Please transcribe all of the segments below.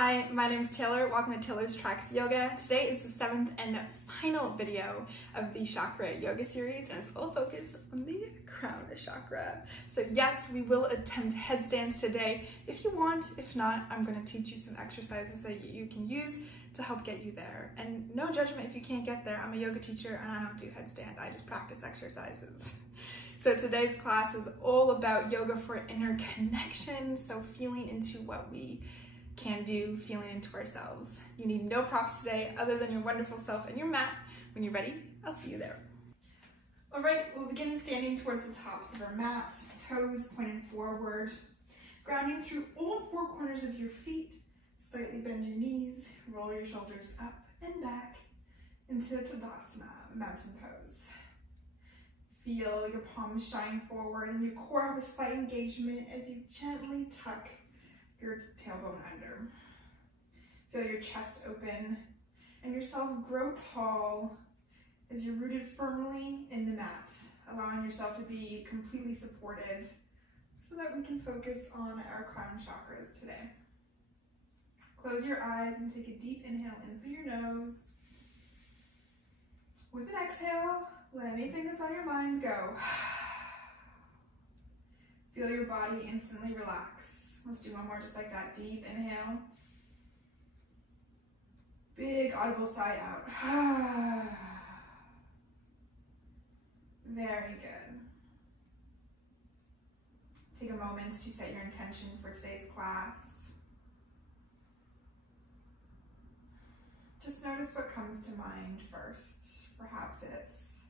Hi, my name is Taylor. Welcome to Taylor's Tracks Yoga. Today is the 7th and final video of the Chakra yoga series, and it's all focused on the crown chakra. So yes, we will attempt headstands today if you want. If not, I'm going to teach you some exercises that you can use to help get you there. And no judgment if you can't get there. I'm a yoga teacher and I don't do headstand. I just practice exercises. So today's class is all about yoga for inner connection. So feeling into what we can do, feeling into ourselves. You need no props today other than your wonderful self and your mat. When you're ready, I'll see you there. All right, we'll begin standing towards the tops of our mat, toes pointing forward, grounding through all four corners of your feet. Slightly bend your knees, roll your shoulders up and back into Tadasana, mountain pose. Feel your palms shine forward and your core have a slight engagement as you gently tuck your tailbone under. Feel your chest open and yourself grow tall as you're rooted firmly in the mat, allowing yourself to be completely supported so that we can focus on our crown chakras today. Close your eyes and take a deep inhale in through your nose. With an exhale, let anything that's on your mind go. Feel your body instantly relax. Let's do one more just like that. Deep inhale. Big audible sigh out. Very good. Take a moment to set your intention for today's class. Just notice what comes to mind first. Perhaps it's,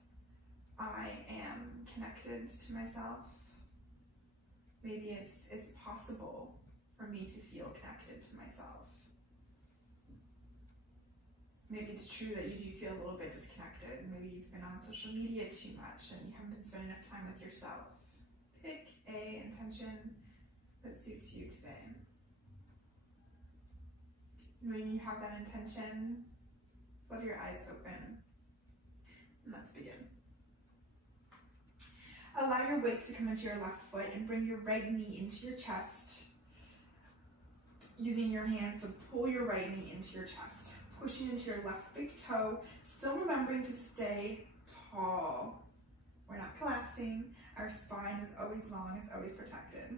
I am connected to myself. Maybe it's possible for me to feel connected to myself. Maybe it's true that you do feel a little bit disconnected. Maybe you've been on social media too much and you haven't been spending enough time with yourself. Pick a intention that suits you today. When you have that intention, flutter your eyes open and let's begin. Allow your weight to come into your left foot and bring your right knee into your chest. Using your hands to pull your right knee into your chest. Pushing into your left big toe, still remembering to stay tall. We're not collapsing. Our spine is always long, it's always protected.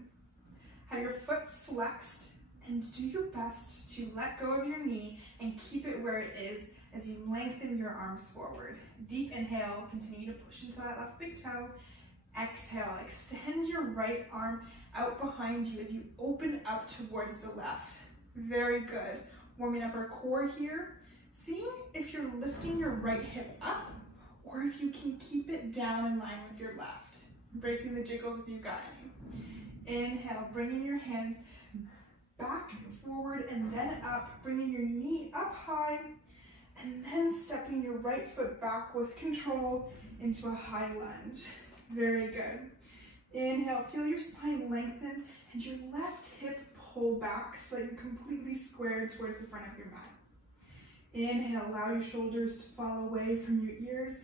Have your foot flexed and do your best to let go of your knee and keep it where it is as you lengthen your arms forward. Deep inhale, continue to push into that left big toe. Exhale, extend your right arm out behind you as you open up towards the left. Very good. Warming up our core here. Seeing if you're lifting your right hip up or if you can keep it down in line with your left. Embracing the jiggles if you've got any. Inhale, bringing your hands back, forward, and then up. Bringing your knee up high and then stepping your right foot back with control into a high lunge. Very good. Inhale, feel your spine lengthen and your left hip pull back so that you're completely squared towards the front of your mat. Inhale, allow your shoulders to fall away from your ears.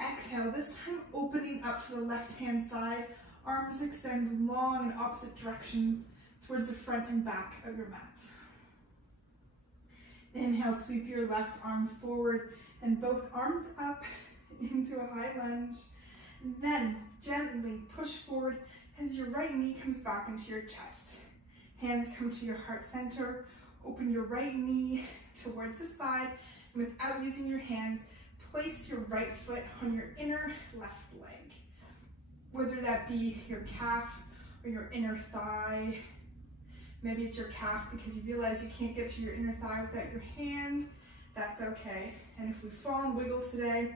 Exhale, this time opening up to the left-hand side. Arms extend long in opposite directions towards the front and back of your mat. Inhale, sweep your left arm forward and both arms up into a high lunge. Then gently push forward as your right knee comes back into your chest. Hands come to your heart center. Open your right knee towards the side. And without using your hands, place your right foot on your inner left leg. Whether that be your calf or your inner thigh. Maybe it's your calf because you realize you can't get to your inner thigh without your hand. That's okay. And if we fall and wiggle today,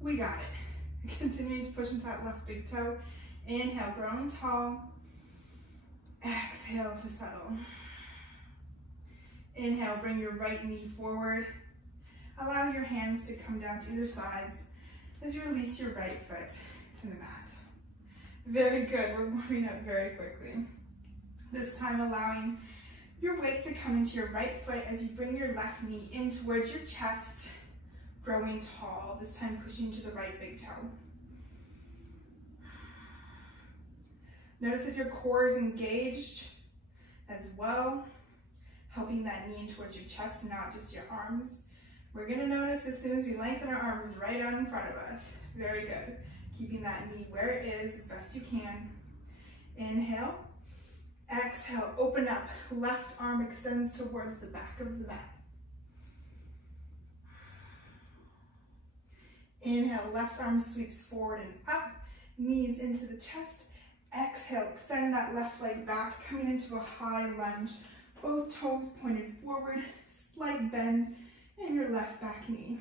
we got it. Continuing to push into that left big toe. Inhale, growing tall. Exhale to settle. Inhale, bring your right knee forward. Allow your hands to come down to either sides as you release your right foot to the mat. Very good, we're warming up very quickly. This time allowing your weight to come into your right foot as you bring your left knee in towards your chest. Growing tall, this time pushing to the right big toe. Notice if your core is engaged as well. helping that knee in towards your chest, not just your arms. We're gonna notice as soon as we lengthen our arms right out in front of us. Very good. Keeping that knee where it is as best you can. Inhale. Exhale, open up. Left arm extends towards the back of the mat. Inhale, left arm sweeps forward and up. Knees into the chest. Exhale, extend that left leg back, coming into a high lunge. Both toes pointed forward, slight bend in your left back knee.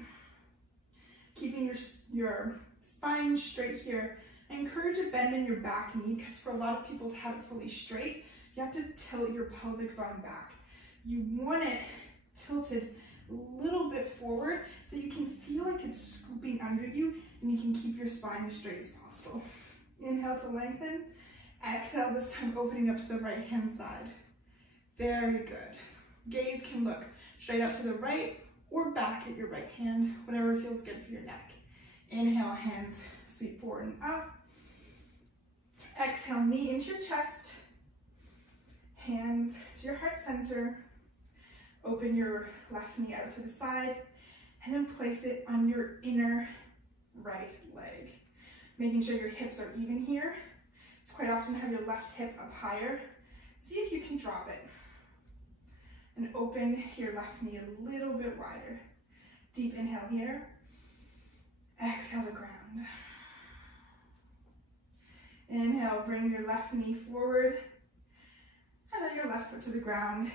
Keeping your spine straight here. I encourage a bend in your back knee because for a lot of people to have it fully straight, you have to tilt your pelvic bone back. You want it tilted a little bit forward so you can feel like it's scooping under you and you can keep your spine as straight as possible. Inhale to lengthen. Exhale, this time opening up to the right hand side. Very good. Gaze can look straight out to the right or back at your right hand, whatever feels good for your neck. Inhale, hands sweep forward and up. Exhale, knee into your chest. Hands to your heart center. Open your left knee out to the side and then place it on your inner right leg. Making sure your hips are even here. It's quite often have your left hip up higher. See if you can drop it. And open your left knee a little bit wider. Deep inhale here. Exhale to ground. Inhale, bring your left knee forward. And then your left foot to the ground.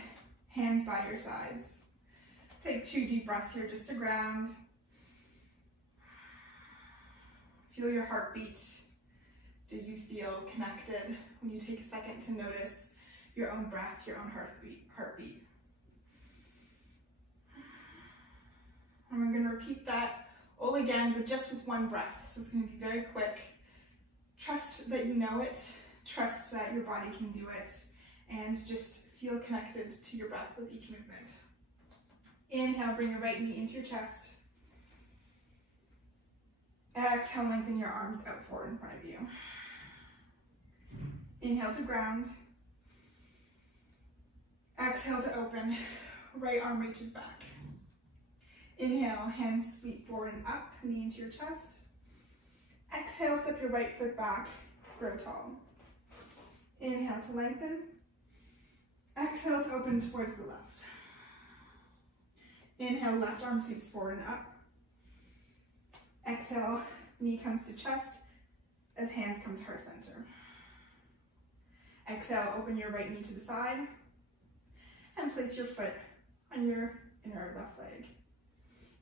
Hands by your sides. Take 2 deep breaths here just to ground. Feel your heartbeat. Did you feel connected when you take a second to notice your own breath, your own heartbeat? And we're going to repeat that all again, but just with 1 breath. So it's going to be very quick. Trust that you know it. Trust that your body can do it. And just feel connected to your breath with each movement. Inhale, bring your right knee into your chest. Exhale, lengthen your arms out forward in front of you. Inhale to ground. Exhale to open. Right arm reaches back. Inhale, hands sweep forward and up, knee into your chest. Exhale, step your right foot back, grow tall. Inhale to lengthen. Exhale to open towards the left. Inhale, left arm sweeps forward and up. Exhale, knee comes to chest as hands come to heart center. Exhale, open your right knee to the side and place your foot on your inner left leg.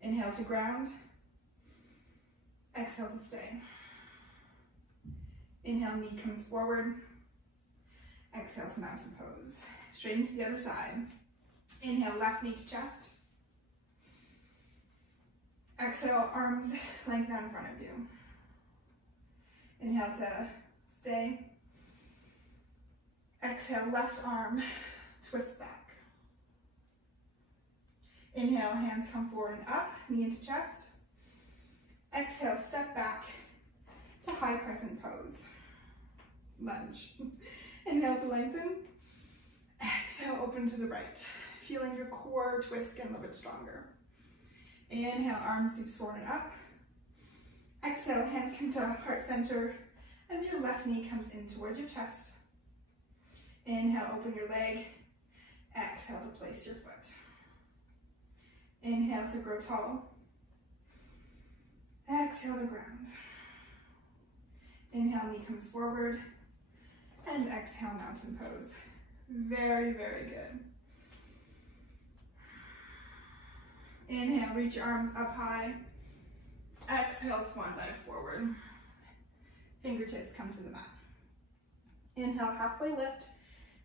Inhale to ground. Exhale to stay. Inhale, knee comes forward. Exhale to mountain pose. Straighten to the other side. Inhale, left knee to chest. Exhale, arms lengthen out in front of you. Inhale to stay. Exhale, left arm twist back. Inhale, hands come forward and up, knee into chest. Exhale, step back to high crescent pose. Lunge. Inhale to lengthen. Exhale, open to the right. Feeling your core twist get a little bit stronger. Inhale, arms sweeps forward and up. Exhale, hands come to heart center as your left knee comes in towards your chest. Inhale, open your leg. Exhale to place your foot. Inhale to grow tall. Exhale to ground. Inhale, knee comes forward. And exhale, mountain pose. Very, very good. Inhale, reach your arms up high. Exhale, swan dive forward. Fingertips come to the mat. Inhale, halfway lift.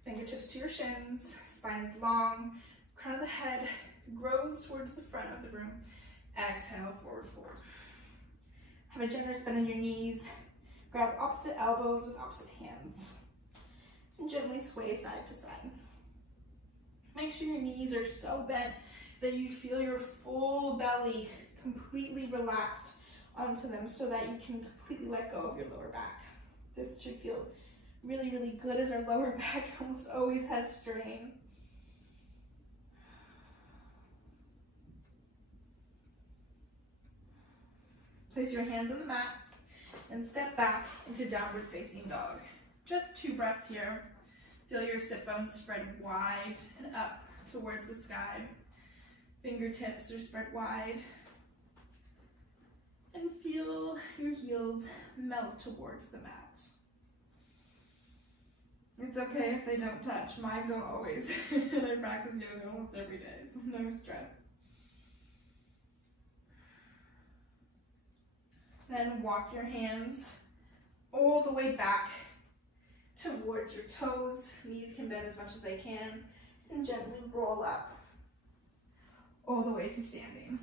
Fingertips to your shins. Spine is long. Crown of the head grows towards the front of the room. Exhale, forward fold. Have a generous bend in your knees. Grab opposite elbows with opposite hands. And gently sway side to side. Make sure your knees are so bent that you feel your full belly completely relaxed onto them so that you can completely let go of your lower back. This should feel really, really good as our lower back almost always has strain. Place your hands on the mat and step back into downward facing dog. Just 2 breaths here. Feel your sit bones spread wide and up towards the sky. Fingertips are spread wide. And feel your heels melt towards the mat. It's okay if they don't touch. Mine don't always. And I practice yoga almost every day, so no stress. Then walk your hands all the way back towards your toes. Knees can bend as much as they can, and gently roll up all the way to standing.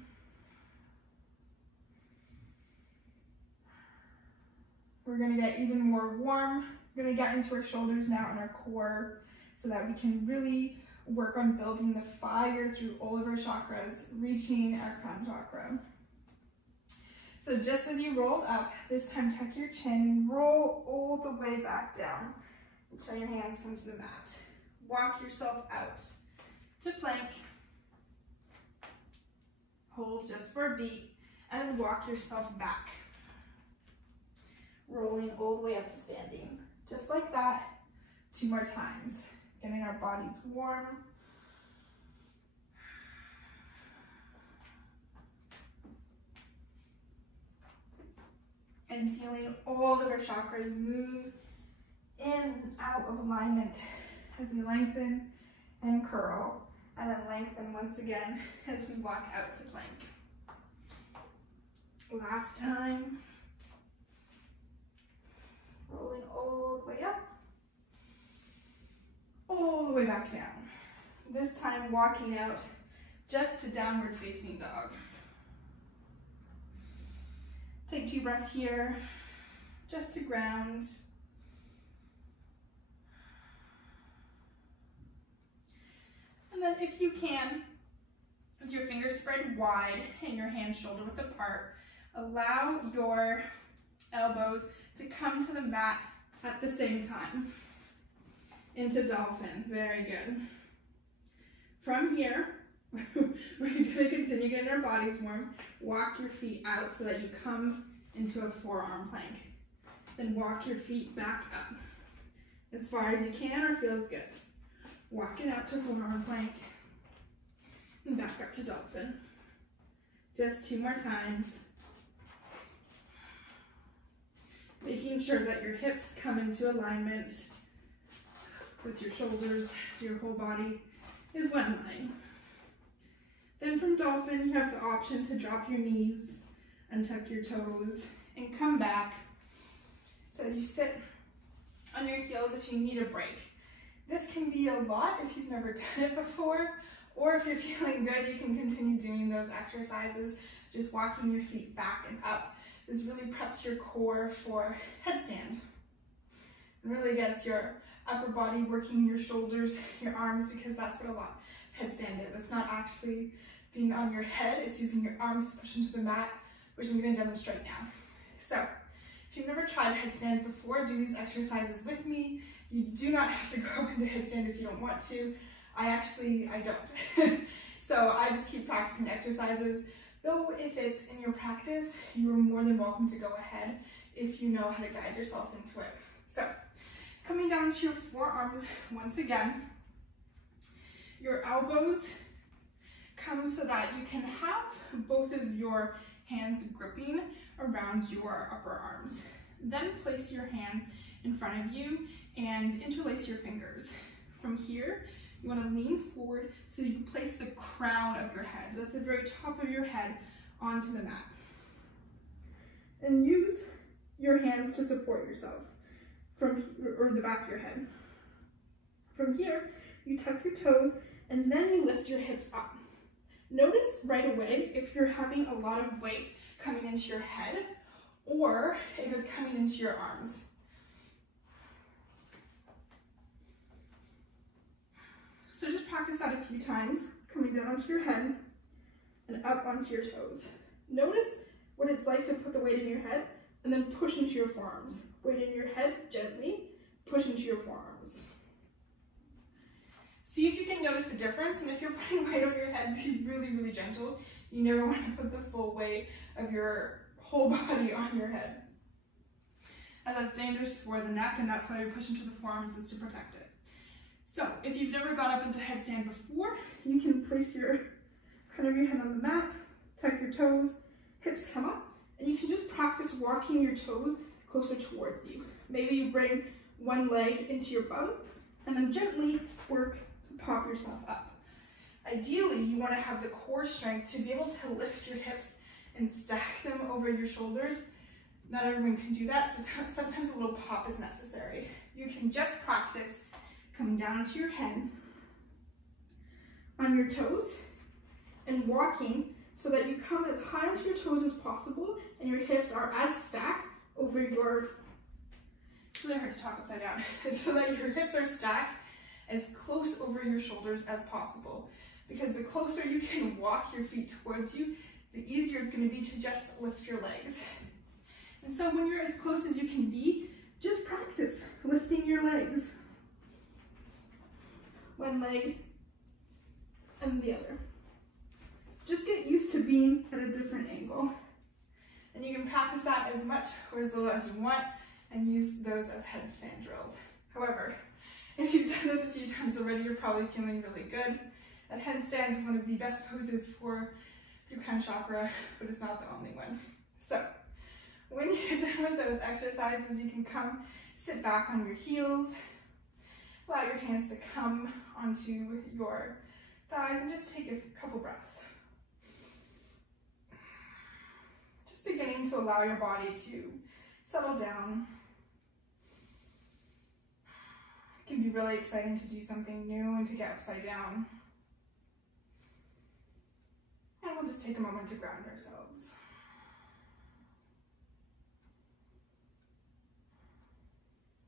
We're going to get even more warm. We're going to get into our shoulders now and our core so that we can really work on building the fire through all of our chakras, reaching our crown chakra. So just as you rolled up, this time tuck your chin, roll all the way back down until your hands come to the mat. Walk yourself out to plank. Hold just for a beat, and then walk yourself back. Rolling all the way up to standing. Just like that, 2 more times. Getting our bodies warm. And feeling all of our chakras move in and out of alignment as we lengthen and curl, and then lengthen once again as we walk out to plank. Last time. Rolling all the way up, all the way back down. This time walking out just to downward facing dog. Take 2 breaths here, just to ground. And then if you can, with your fingers spread wide and your hands shoulder width apart, allow your elbows to come to the mat at the same time. Into dolphin, very good. From here, we're gonna continue getting our bodies warm. Walk your feet out so that you come into a forearm plank. Then walk your feet back up as far as you can or feels good. Walk it out to forearm plank and back up to dolphin. Just 2 more times. Making sure that your hips come into alignment with your shoulders so your whole body is one line. Then from dolphin, you have the option to drop your knees, untuck your toes, and come back. So you sit on your heels if you need a break. This can be a lot if you've never done it before, or if you're feeling good, you can continue doing those exercises, just walking your feet back and up. This really preps your core for headstand. It really gets your upper body working, your shoulders, your arms, because that's what a lot headstand is. It's not actually being on your head, it's using your arms to push into the mat, which I'm going to demonstrate now. So, if you've never tried headstand before, do these exercises with me. You do not have to go into headstand if you don't want to. I don't. So I just keep practicing exercises. Though if it's in your practice, you are more than welcome to go ahead if you know how to guide yourself into it. So, coming down to your forearms once again, your elbows come so that you can have both of your hands gripping around your upper arms. Then place your hands in front of you and interlace your fingers. From here, you want to lean forward so you can place the crown of your head. That's the very top of your head onto the mat. And use your hands to support yourself or the back of your head. From here, you tuck your toes and then you lift your hips up. Notice right away if you're having a lot of weight coming into your head or if it's coming into your arms. So just practice that a few times, coming down onto your head and up onto your toes. Notice what it's like to put the weight in your head and then push into your forearms. Weight in your head, gently, push into your forearms. See if you can notice the difference, and if you're putting weight on your head, be really, really gentle. You never want to put the full weight of your whole body on your head. And that's dangerous for the neck, and that's why we push into the forearms, is to protect it. So if you've never gone up into headstand before, you can place your crown of your head on the mat, tuck your toes, hips come up, and you can just practice walking your toes closer towards you. Maybe you bring one leg into your bum, and then gently work to pop yourself up. Ideally, you want to have the core strength to be able to lift your hips and stack them over your shoulders. Not everyone can do that, so sometimes a little pop is necessary. You can just practice coming down to your head on your toes and walking so that you come as high onto your toes as possible and your hips are as stacked over your, it really hurts to talk upside down, so that your hips are stacked as close over your shoulders as possible. Because the closer you can walk your feet towards you, the easier it's going to be to just lift your legs. And so when you're as close as you can be, just practice lifting your legs. One leg and the other. Just get used to being at a different angle. And you can practice that as much or as little as you want and use those as headstand drills. However, if you've done this a few times already, you're probably feeling really good. That headstand is one of the best poses for your crown chakra, but it's not the only one. So, when you're done with those exercises, you can come sit back on your heels, allow your hands to come onto your thighs, and just take a couple breaths. Just beginning to allow your body to settle down. It can be really exciting to do something new and to get upside down. And we'll just take a moment to ground ourselves.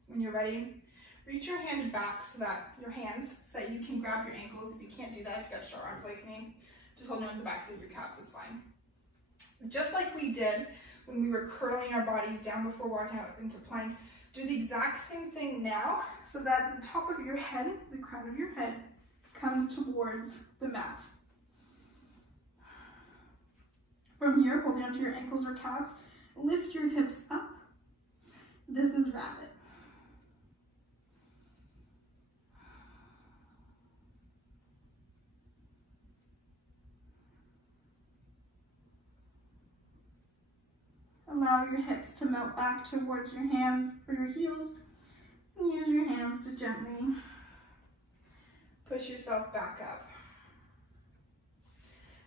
When you're ready, reach your hand back so that you can grab your ankles. If you can't do that, if you've got short arms like me, just holding on to the backs of your calves is fine. Just like we did when we were curling our bodies down before walking out into plank, do the exact same thing now so that the top of your head, the crown of your head, comes towards the mat. From here, holding onto your ankles or calves, lift your hips up. This is rabbit. Allow your hips to melt back towards your hands or your heels, and use your hands to gently push yourself back up.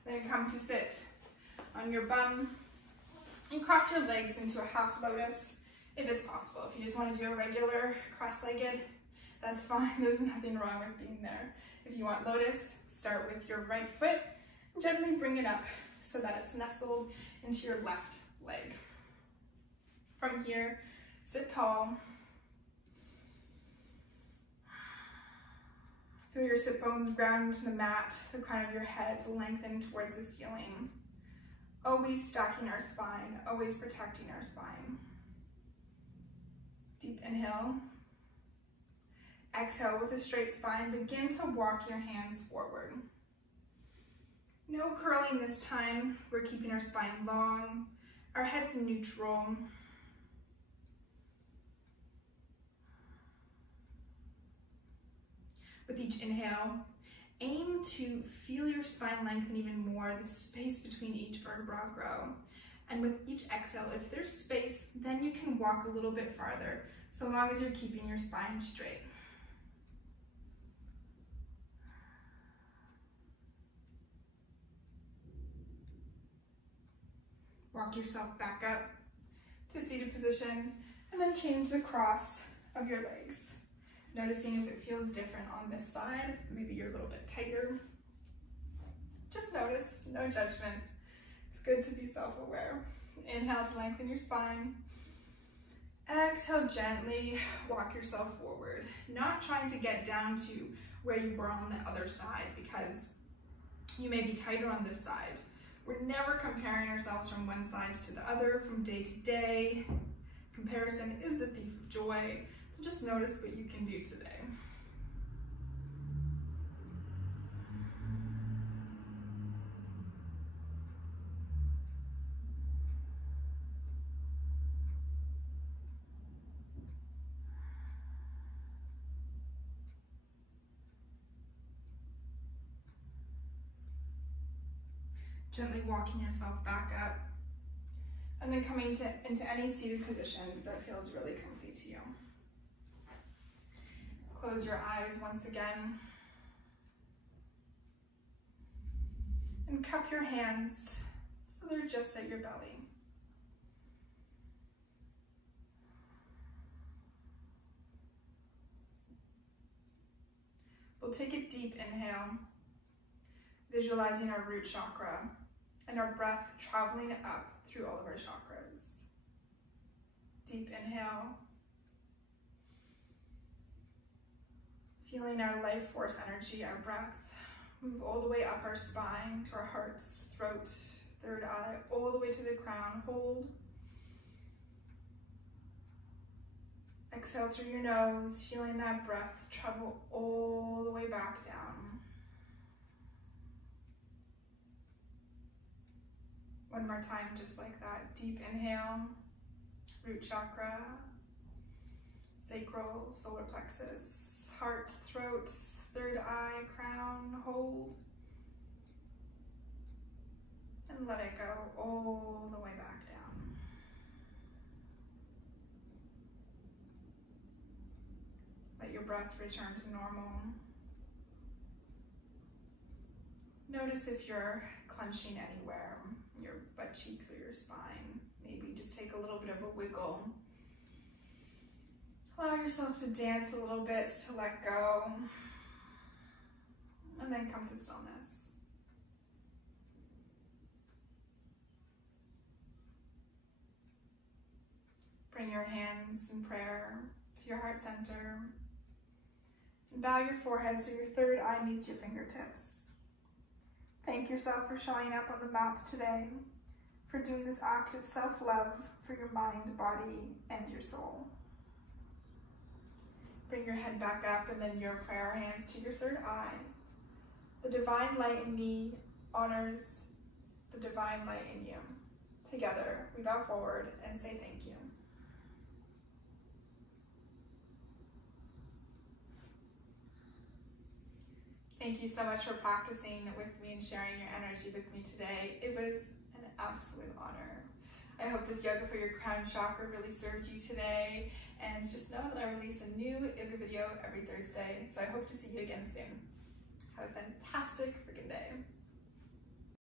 Then come to sit on your bum and cross your legs into a half lotus if it's possible. If you just want to do a regular cross-legged, that's fine. There's nothing wrong with being there. If you want lotus, start with your right foot and gently bring it up so that it's nestled into your left leg. From here, sit tall. Feel your sit bones ground into the mat, the crown of your head to lengthen towards the ceiling. Always stacking our spine, always protecting our spine. Deep inhale. Exhale with a straight spine. Begin to walk your hands forward. No curling this time. We're keeping our spine long, our head's neutral. With each inhale, aim to feel your spine lengthen even more, the space between each vertebra grow. And with each exhale, if there's space, then you can walk a little bit farther, so long as you're keeping your spine straight. Walk yourself back up to seated position, and then change the cross of your legs. Noticing if it feels different on this side, maybe you're a little bit tighter. Just notice, no judgment. It's good to be self-aware. Inhale to lengthen your spine. Exhale, gently walk yourself forward. Not trying to get down to where you were on the other side because you may be tighter on this side. We're never comparing ourselves from one side to the other, from day to day. Comparison is a thief of joy. So just notice what you can do today. Gently walking yourself back up. And then coming into any seated position that feels really comfy to you. Close your eyes once again. And cup your hands so they're just at your belly. We'll take a deep inhale, visualizing our root chakra and our breath traveling up through all of our chakras. Deep inhale. Feeling our life force energy, our breath, move all the way up our spine to our hearts, throat, third eye, all the way to the crown. Hold. Exhale through your nose, feeling that breath travel all the way back down. One more time, just like that. Deep inhale, root chakra, sacral, solar plexus, heart, throat, third eye, crown. Hold. And let it go all the way back down. Let your breath return to normal. Notice if you're clenching anywhere, your butt cheeks or your spine. Maybe just take a little bit of a wiggle. Allow yourself to dance a little bit, to let go, and then come to stillness. Bring your hands in prayer to your heart center, and bow your forehead so your third eye meets your fingertips. Thank yourself for showing up on the mat today, for doing this act of self-love for your mind, body, and your soul. Bring your head back up and then your prayer hands to your third eye. The divine light in me honors the divine light in you. Together, we bow forward and say thank you. Thank you so much for practicing with me and sharing your energy with me today. It was an absolute honor. I hope this yoga for your crown chakra really served you today. And just know that I release a new yoga video every Thursday. So I hope to see you again soon. Have a fantastic